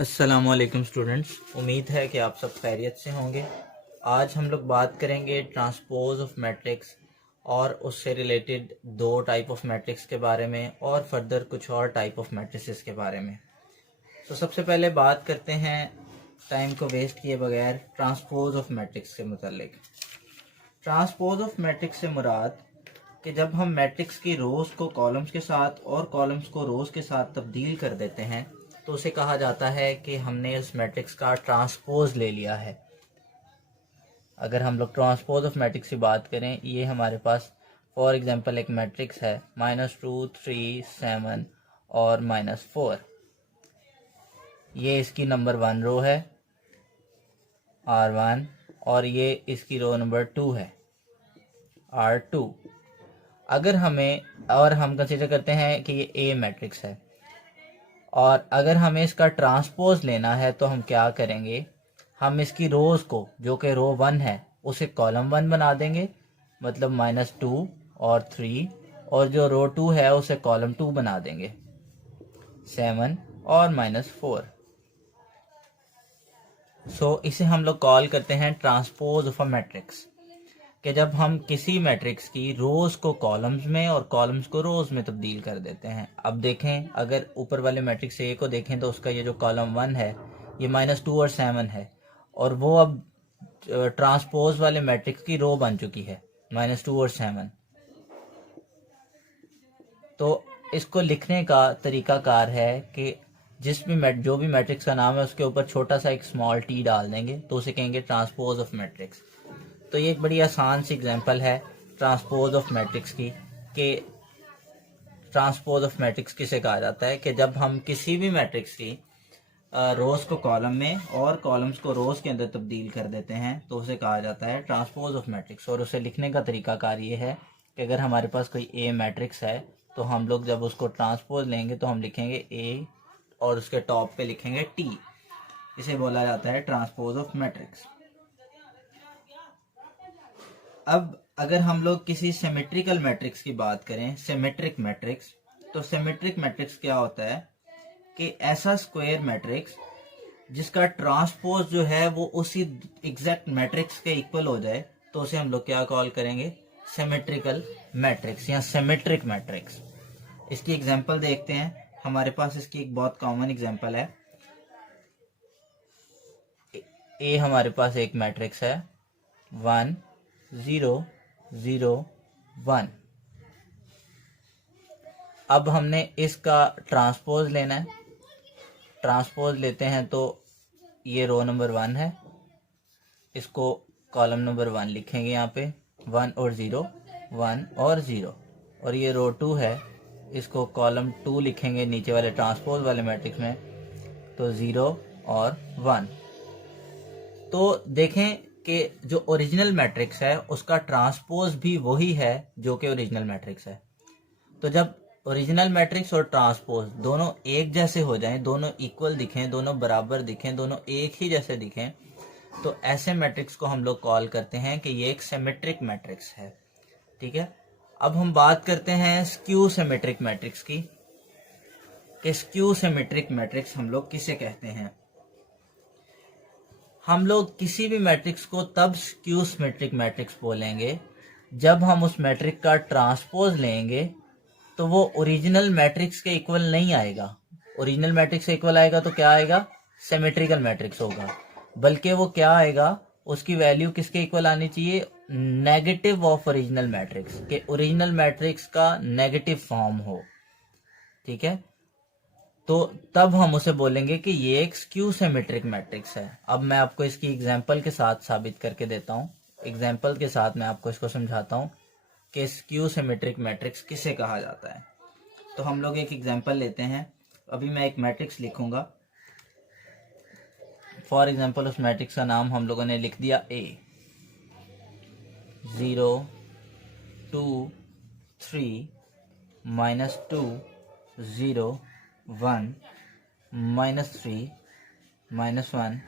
अस्सलामुअलैकुम स्टूडेंट्स, उम्मीद है कि आप सब खैरियत से होंगे। आज हम लोग बात करेंगे ट्रांसपोज ऑफ मैट्रिक्स और उससे रिलेटेड दो टाइप ऑफ मैट्रिक्स के बारे में और फर्दर कुछ और टाइप ऑफ मैट्रिसेस के बारे में। तो सबसे पहले बात करते हैं टाइम को वेस्ट किए बगैर ट्रांसपोज ऑफ मैट्रिक्स के मुतालिक। ट्रांसपोज ऑफ मैट्रिक्स से मुराद कि जब हम मैट्रिक्स की रोज़ को कॉलम्स के साथ और कॉलम्स को रोज़ के साथ तब्दील कर देते हैं तो उसे कहा जाता है कि हमने उस मैट्रिक्स का ट्रांसपोज ले लिया है। अगर हम लोग ट्रांसपोज ऑफ मैट्रिक्स की बात करें, ये हमारे पास फॉर एग्जांपल एक मैट्रिक्स है -2 3 7 और -4। ये इसकी नंबर 1 रो है R1 और ये इसकी रो नंबर 2 है R2। अगर हम कंसीडर करते हैं कि ये ए मैट्रिक्स है और अगर हमें इसका ट्रांसपोज लेना है तो हम क्या करेंगे, हम इसकी रोज़ को जो कि रो 1 है उसे कॉलम 1 बना देंगे, मतलब -2 और 3, और जो रो 2 है उसे कॉलम 2 बना देंगे 7 और -4। सो इसे हम लोग कॉल करते हैं ट्रांसपोज ऑफ अ मैट्रिक्स, कि जब हम किसी मैट्रिक्स की रोज़ को कॉलम्स में और कॉलम्स को रोज़ में तब्दील कर देते हैं। अब देखें, अगर ऊपर वाले मैट्रिक्स ए को देखें तो उसका ये जो कॉलम 1 है ये -2 और 7 है, और वो अब ट्रांसपोज वाले मैट्रिक्स की रो बन चुकी है -2 और 7। तो इसको लिखने का तरीकाकार है कि जो भी मैट्रिक्स का नाम है उसके ऊपर छोटा सा एक स्मॉल टी डाल देंगे तो उसे कहेंगे ट्रांसपोज ऑफ मैट्रिक्स। तो ये एक बड़ी आसान सी एग्जांपल है ट्रांसपोज ऑफ मैट्रिक्स की, कि ट्रांसपोज ऑफ मैट्रिक्स किसे कहा जाता है कि जब हम किसी भी मैट्रिक्स की रोज़ को कॉलम में और कॉलम्स को रोज़ के अंदर तब्दील कर देते हैं तो उसे कहा जाता है ट्रांसपोज ऑफ मैट्रिक्स। और उसे लिखने का तरीकाकार ये है कि अगर हमारे पास कोई ए मैट्रिक्स है तो हम लोग जब उसको ट्रांसपोज लेंगे तो हम लिखेंगे ए और उसके टॉप पे लिखेंगे टी। इसे बोला जाता है ट्रांसपोज ऑफ मैट्रिक्स। अब अगर हम लोग किसी सिमेट्रिकल मैट्रिक्स की बात करें, सिमेट्रिक मैट्रिक्स, तो सिमेट्रिक मैट्रिक्स क्या होता है कि ऐसा स्क्वायर मैट्रिक्स जिसका ट्रांसपोज जो है वो उसी एग्जैक्ट मैट्रिक्स के इक्वल हो जाए तो उसे हम लोग क्या कॉल करेंगे, सिमेट्रिकल मैट्रिक्स या सिमेट्रिक मैट्रिक्स। इसकी एग्जांपल देखते हैं। हमारे पास इसकी एक बहुत कॉमन एग्जांपल है। ए हमारे पास एक मैट्रिक्स है 1 0 0 1। अब हमने इसका ट्रांसपोज लेना है। ट्रांसपोज लेते हैं तो ये रो नंबर 1 है, इसको कॉलम नंबर 1 लिखेंगे यहाँ पे 1 और 0 1 और 0, और ये रो 2 है, इसको कॉलम 2 लिखेंगे नीचे वाले ट्रांसपोज वाले मैट्रिक्स में, तो 0 और 1। तो देखें कि जो ओरिजिनल मैट्रिक्स है उसका ट्रांसपोज भी वही है जो कि ओरिजिनल मैट्रिक्स है। तो जब ओरिजिनल मैट्रिक्स और ट्रांसपोज दोनों एक जैसे हो जाएं, दोनों इक्वल दिखें, दोनों बराबर दिखें, दोनों एक ही जैसे दिखें, तो ऐसे मैट्रिक्स को हम लोग कॉल करते हैं कि ये एक सिमेट्रिक मैट्रिक्स है। ठीक है। अब हम बात करते हैं स्क्यू सिमेट्रिक मैट्रिक्स की, कि स्क्यू सिमेट्रिक मैट्रिक्स हम लोग किसे कहते हैं। हम लोग किसी भी मैट्रिक्स को तब स्क्यू सिमेट्रिक मैट्रिक्स बोलेंगे जब हम उस मैट्रिक का ट्रांसपोज लेंगे तो वो ओरिजिनल मैट्रिक्स के इक्वल नहीं आएगा। ओरिजिनल मैट्रिक्स के इक्वल आएगा तो क्या आएगा, सिमेट्रिकल मैट्रिक्स होगा। बल्कि वो क्या आएगा, उसकी वैल्यू किसके इक्वल आनी चाहिए, नेगेटिव ऑफ ओरिजिनल मैट्रिक्स, के ओरिजिनल मैट्रिक्स का नेगेटिव फॉर्म हो। ठीक है। तो तब हम उसे बोलेंगे कि ये एक स्क्यू सिमेट्रिक मैट्रिक्स है। अब मैं आपको इसकी एग्जांपल के साथ साबित करके देता हूँ। एग्जांपल के साथ मैं आपको इसको समझाता हूँ कि स्क्यू सिमेट्रिक मैट्रिक्स किसे कहा जाता है। तो हम लोग एक एग्जांपल लेते हैं। अभी मैं एक मैट्रिक्स लिखूंगा। फॉर एग्जांपल उस मैट्रिक्स का नाम हम लोगों ने लिख दिया ए। 0 2 3 -2 0 1 -3 -1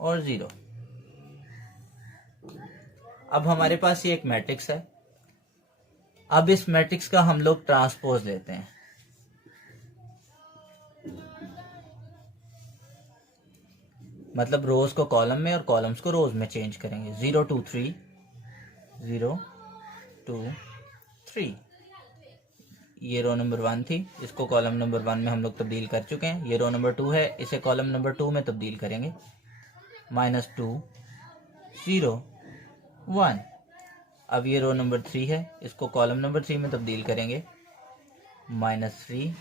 और 0। अब हमारे पास ये एक मैट्रिक्स है। अब इस मैट्रिक्स का हम लोग ट्रांसपोज लेते हैं। मतलब रोज को कॉलम में और कॉलम्स को रोज में चेंज करेंगे। 0 2 3, 0 2 3, ये रो नंबर 1 थी, इसको कॉलम नंबर 1 में हम लोग तब्दील कर चुके हैं। ये रो नंबर 2 है, इसे कॉलम नंबर 2 में तब्दील करेंगे। -2 0 1। अब ये रो नंबर 3 है, इसको कॉलम नंबर 3 में तब्दील करेंगे। -3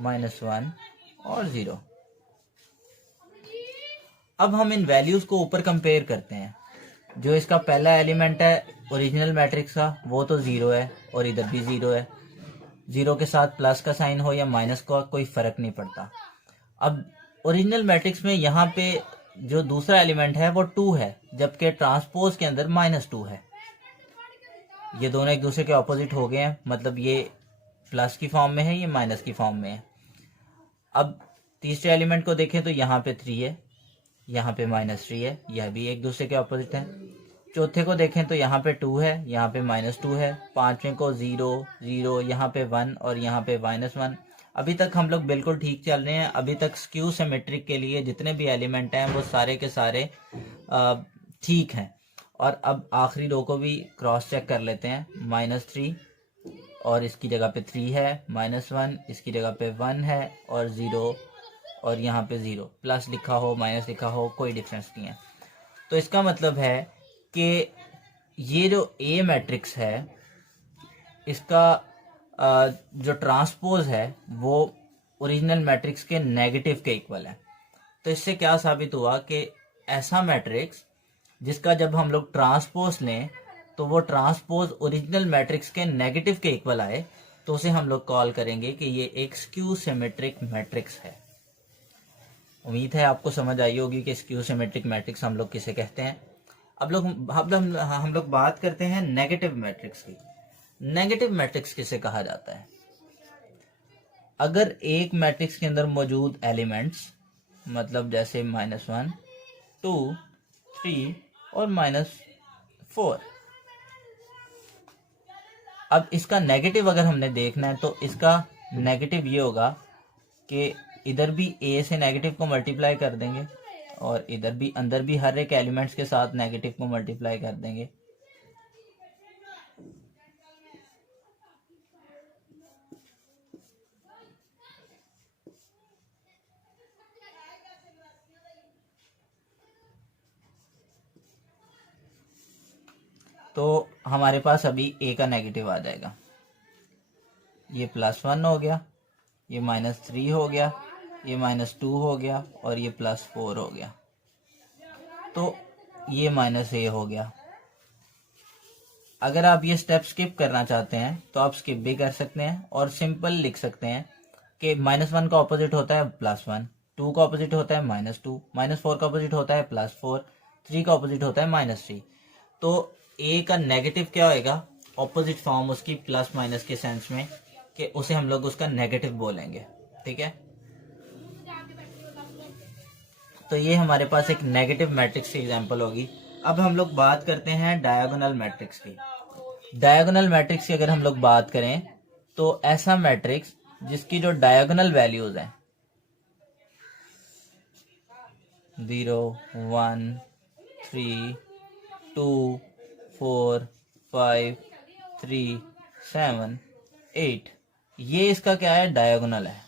-1 और 0। अब हम इन वैल्यूज को ऊपर कंपेयर करते हैं। जो इसका पहला एलिमेंट है ओरिजिनल मैट्रिक्स का, वो तो 0 है और इधर भी 0 है। 0 के साथ प्लस का साइन हो या माइनस का कोई फर्क नहीं पड़ता। अब ओरिजिनल मैट्रिक्स में यहाँ पे जो दूसरा एलिमेंट है वो 2 है, जबकि ट्रांसपोज के अंदर -2 है। ये दोनों एक दूसरे के ऑपोजिट हो गए हैं, मतलब ये प्लस की फॉर्म में है, ये माइनस की फॉर्म में है। अब तीसरे एलिमेंट को देखें तो यहाँ पे 3 है, यहाँ पे -3 है, यह भी एक दूसरे के ऑपोजिट है। चौथे को देखें तो यहाँ पे 2 है, यहाँ पे -2 है। पांचवें को 0 0, यहाँ पे 1 और यहाँ पे -1। अभी तक हम लोग बिल्कुल ठीक चल रहे हैं। अभी तक स्क्यू सिमेट्रिक के लिए जितने भी एलिमेंट हैं वो सारे के सारे ठीक हैं। और अब आखिरी रो को भी क्रॉस चेक कर लेते हैं। -3 और इसकी जगह पे 3 है, -1 इसकी जगह पे 1 है और 0 और यहाँ पे 0। प्लस लिखा हो माइनस लिखा हो कोई डिफरेंस नहीं है। तो इसका मतलब है कि ये जो ए मैट्रिक्स है इसका जो ट्रांसपोज है वो ओरिजिनल मैट्रिक्स के नेगेटिव के इक्वल है। तो इससे क्या साबित हुआ कि ऐसा मैट्रिक्स जिसका जब हम लोग ट्रांसपोज लें तो वो ट्रांसपोज ओरिजिनल मैट्रिक्स के नेगेटिव के इक्वल आए, तो उसे हम लोग कॉल करेंगे कि ये एक स्क्यू सिमेट्रिक मैट्रिक्स है। उम्मीद है आपको समझ आई होगी कि स्क्यू सिमेट्रिक मैट्रिक्स हम लोग किसे कहते हैं। अब हम लोग बात करते हैं नेगेटिव मैट्रिक्स की। नेगेटिव मैट्रिक्स किसे कहा जाता है? अगर एक मैट्रिक्स के अंदर मौजूद एलिमेंट्स, मतलब जैसे -1 2 3 और -4, अब इसका नेगेटिव अगर हमने देखना है तो इसका नेगेटिव ये होगा कि इधर भी a से नेगेटिव को मल्टीप्लाई कर देंगे और इधर भी अंदर भी हर एक एलिमेंट्स के साथ नेगेटिव को मल्टीप्लाई कर देंगे। तो हमारे पास अभी a का नेगेटिव आ जाएगा। ये +1 हो गया, ये -3 हो गया, ये -2 हो गया और ये +4 हो गया। तो ये -a हो गया। अगर आप ये स्टेप स्किप करना चाहते हैं तो आप स्किप भी कर सकते हैं और सिंपल लिख सकते हैं कि -1 का ऑपोजिट होता है +1, 2 का ऑपोजिट होता है -2, -4 का ऑपोजिट होता है +4, 3 का ऑपोजिट होता है -3। तो a का नेगेटिव क्या होएगा? ऑपोजिट फॉर्म उसकी प्लस माइनस के सेंस में, कि उसे हम लोग उसका नेगेटिव बोलेंगे। ठीक है, तो ये हमारे पास एक नेगेटिव मैट्रिक्स की एग्जांपल होगी। अब हम लोग बात करते हैं डायगोनल मैट्रिक्स की। डायगोनल मैट्रिक्स की अगर हम लोग बात करें तो ऐसा मैट्रिक्स जिसकी जो डायगोनल वैल्यूज हैं 0 1 3 2 4 5 3 7 8, ये इसका क्या है? डायगोनल है।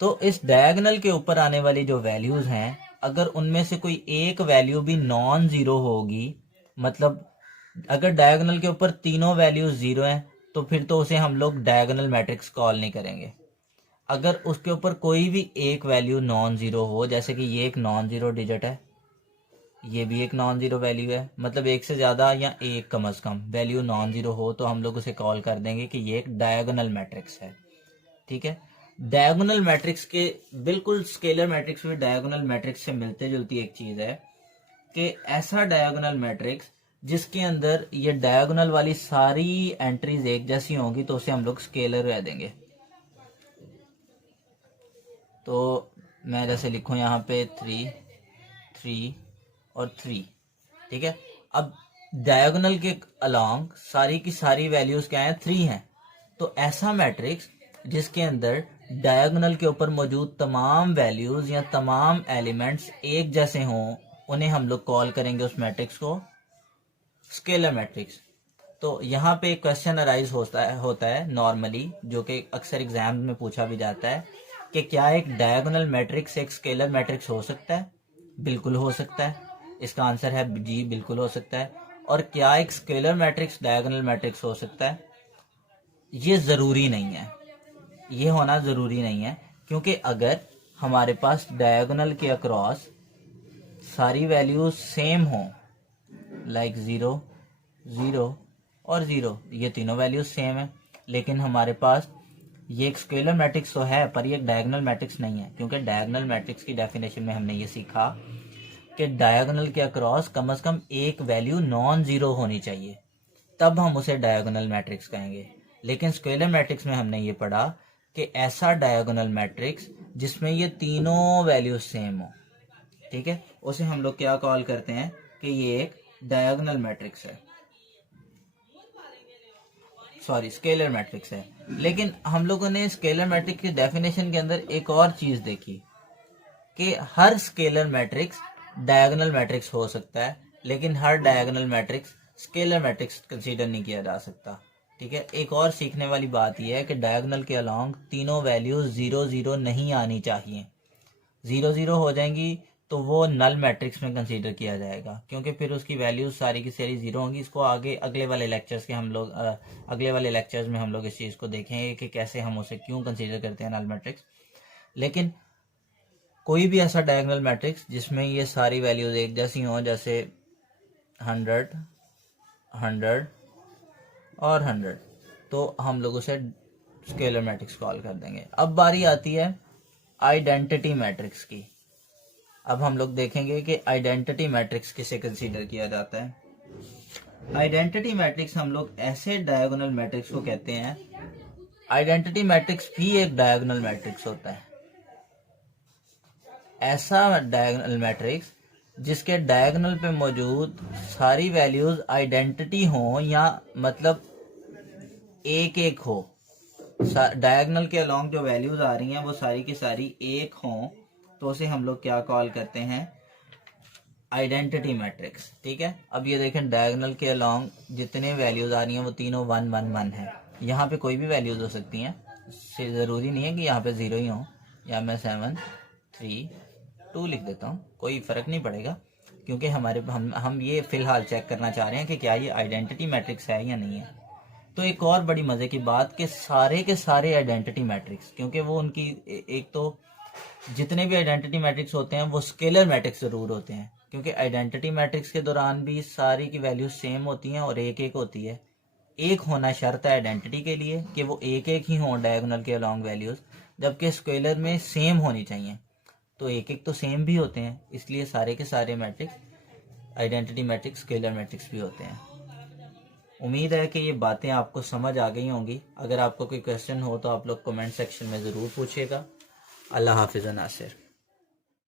तो इस डायगोनल के ऊपर आने वाली जो वैल्यूज हैं, अगर उनमें से कोई एक वैल्यू भी नॉन जीरो होगी, मतलब अगर डायगोनल के ऊपर तीनों वैल्यूज 0 हैं तो फिर तो उसे हम लोग डायगोनल मैट्रिक्स कॉल नहीं करेंगे। अगर उसके ऊपर कोई भी एक वैल्यू नॉन जीरो हो, जैसे कि ये एक नॉन जीरो डिजिट है, ये भी एक नॉन जीरो वैल्यू है, मतलब एक से ज्यादा या एक कम से कम वैल्यू नॉन जीरो हो, तो हम लोग उसे कॉल कर देंगे कि ये एक डायगोनल मैट्रिक्स है। ठीक है, डायगोनल मैट्रिक्स के बिल्कुल स्केलर मैट्रिक्स में डायगोनल मैट्रिक्स से मिलते जुलती एक चीज है कि ऐसा डायगोनल मैट्रिक्स जिसके अंदर ये डायगोनल वाली सारी एंट्रीज एक जैसी होंगी तो उसे हम लोग स्केलर कह देंगे। तो मैं जैसे लिखूं यहाँ पे 3 3 और 3। ठीक है, अब डायगोनल के अलोंग सारी की सारी वैल्यूज क्या है? 3 हैं। तो ऐसा मैट्रिक्स जिसके अंदर डायगोनल के ऊपर मौजूद तमाम वैल्यूज या तमाम एलिमेंट्स एक जैसे हों, उन्हें हम लोग कॉल करेंगे उस मैट्रिक्स को स्केलर मैट्रिक्स। तो यहाँ पे एक क्वेश्चन अराइज होता है नॉर्मली, जो कि अक्सर एग्जाम में पूछा भी जाता है कि क्या एक डायगोनल मैट्रिक्स एक स्केलर मैट्रिक्स हो सकता है? बिल्कुल हो सकता है। इसका आंसर है जी, बिल्कुल हो सकता है। और क्या एक स्केलर मैट्रिक्स डायगोनल मैट्रिक्स हो सकता है? ये ज़रूरी नहीं है, ये होना ज़रूरी नहीं है, क्योंकि अगर हमारे पास डायगोनल के अक्रॉस सारी वैल्यूज सेम हो, लाइक 0, 0 और 0, ये तीनों वैल्यूज सेम है, लेकिन हमारे पास ये एक स्केलर मैट्रिक्स तो है पर ये एक डायगोनल मैट्रिक्स नहीं है, क्योंकि डायगोनल मैट्रिक्स की डेफिनेशन में हमने ये सीखा कि डायगोनल के अक्रॉस कम से कम एक वैल्यू नॉन जीरो होनी चाहिए, तब हम उसे डायगोनल मैट्रिक्स कहेंगे। लेकिन स्केलर मैट्रिक्स में हमने ये पढ़ा कि ऐसा डायगोनल मैट्रिक्स जिसमें ये तीनों वैल्यूज सेम हो, ठीक है, उसे हम लोग क्या कॉल करते हैं कि ये एक डायगोनल मैट्रिक्स है, सॉरी स्केलर मैट्रिक्स है। लेकिन हम लोगों ने स्केलर मैट्रिक्स की डेफिनेशन के अंदर एक और चीज देखी कि हर स्केलर मैट्रिक्स डायगोनल मैट्रिक्स हो सकता है, लेकिन हर diagonal matrix scalar matrix consider नहीं किया जा सकता, ठीक है। एक और सीखने वाली बात यह है कि डायगोनल के अलोंग तीनों वैल्यूज 0, 0 नहीं आनी चाहिए। 0, 0 हो जाएंगी तो वो नल मैट्रिक्स में कंसीडर किया जाएगा, क्योंकि फिर उसकी वैल्यूज सारी की सारी 0 होंगी। इसको आगे अगले वाले लेक्चर्स में हम लोग इस चीज़ को देखेंगे कि कैसे हम उसे क्यों कंसीडर करते हैं नल मैट्रिक्स। लेकिन कोई भी ऐसा डायगोनल मैट्रिक्स जिसमें ये सारी वैल्यूज एक जैसी हों, जैसे 100, 100 और 100, तो हम लोग उसे स्केलर मैट्रिक्स कॉल कर देंगे। अब बारी आती है आइडेंटिटी मैट्रिक्स की। अब हम लोग देखेंगे कि आइडेंटिटी मैट्रिक्स किसे कंसीडर किया जाता है। आइडेंटिटी मैट्रिक्स हम लोग ऐसे डायगोनल मैट्रिक्स को कहते हैं, आइडेंटिटी मैट्रिक्स भी एक डायगोनल मैट्रिक्स होता है, ऐसा डायगोनल मैट्रिक्स जिसके डायगोनल पे मौजूद सारी वैल्यूज आइडेंटिटी हो, या मतलब एक एक हो, डायगोनल के अलोंग जो वैल्यूज आ रही हैं वो सारी की सारी एक हों, तो उसे हम लोग क्या कॉल करते हैं, आइडेंटिटी मैट्रिक्स, ठीक है। अब ये देखें, डायगोनल के अलोंग जितने वैल्यूज आ रही हैं वो तीनों 1, 1, 1 है। यहाँ पे कोई भी वैल्यूज हो सकती हैं, इससे ज़रूरी नहीं है कि यहाँ पे 0 ही हो, या मैं 7, 3, 2 लिख देता हूँ, कोई फ़र्क नहीं पड़ेगा, क्योंकि हम ये फ़िलहाल चेक करना चाह रहे हैं कि क्या ये आइडेंटिटी मैट्रिक्स है या नहीं है। तो एक और बड़ी मज़े की बात कि सारे के सारे आइडेंटिटी मैट्रिक्स, क्योंकि वो उनकी एक तो जितने भी आइडेंटिटी मैट्रिक्स होते हैं वो स्केलर मैट्रिक्स जरूर होते हैं, क्योंकि आइडेंटिटी मैट्रिक्स के दौरान भी सारी की वैल्यूज सेम होती हैं और एक एक होती है। एक होना शर्त है आइडेंटिटी के लिए कि वो एक एक ही हों डायगोनल के अलोंग वैल्यूज, जबकि स्केलर में सेम होनी चाहिए, तो एक एक तो सेम भी होते हैं, इसलिए सारे के सारे matrix identity matrix scalar matrix भी होते हैं। उम्मीद है कि ये बातें आपको समझ आ गई होंगी। अगर आपको कोई क्वेश्चन हो तो आप लोग कमेंट सेक्शन में ज़रूर पूछिएगा। अल्लाह हाफिज़ नासिर।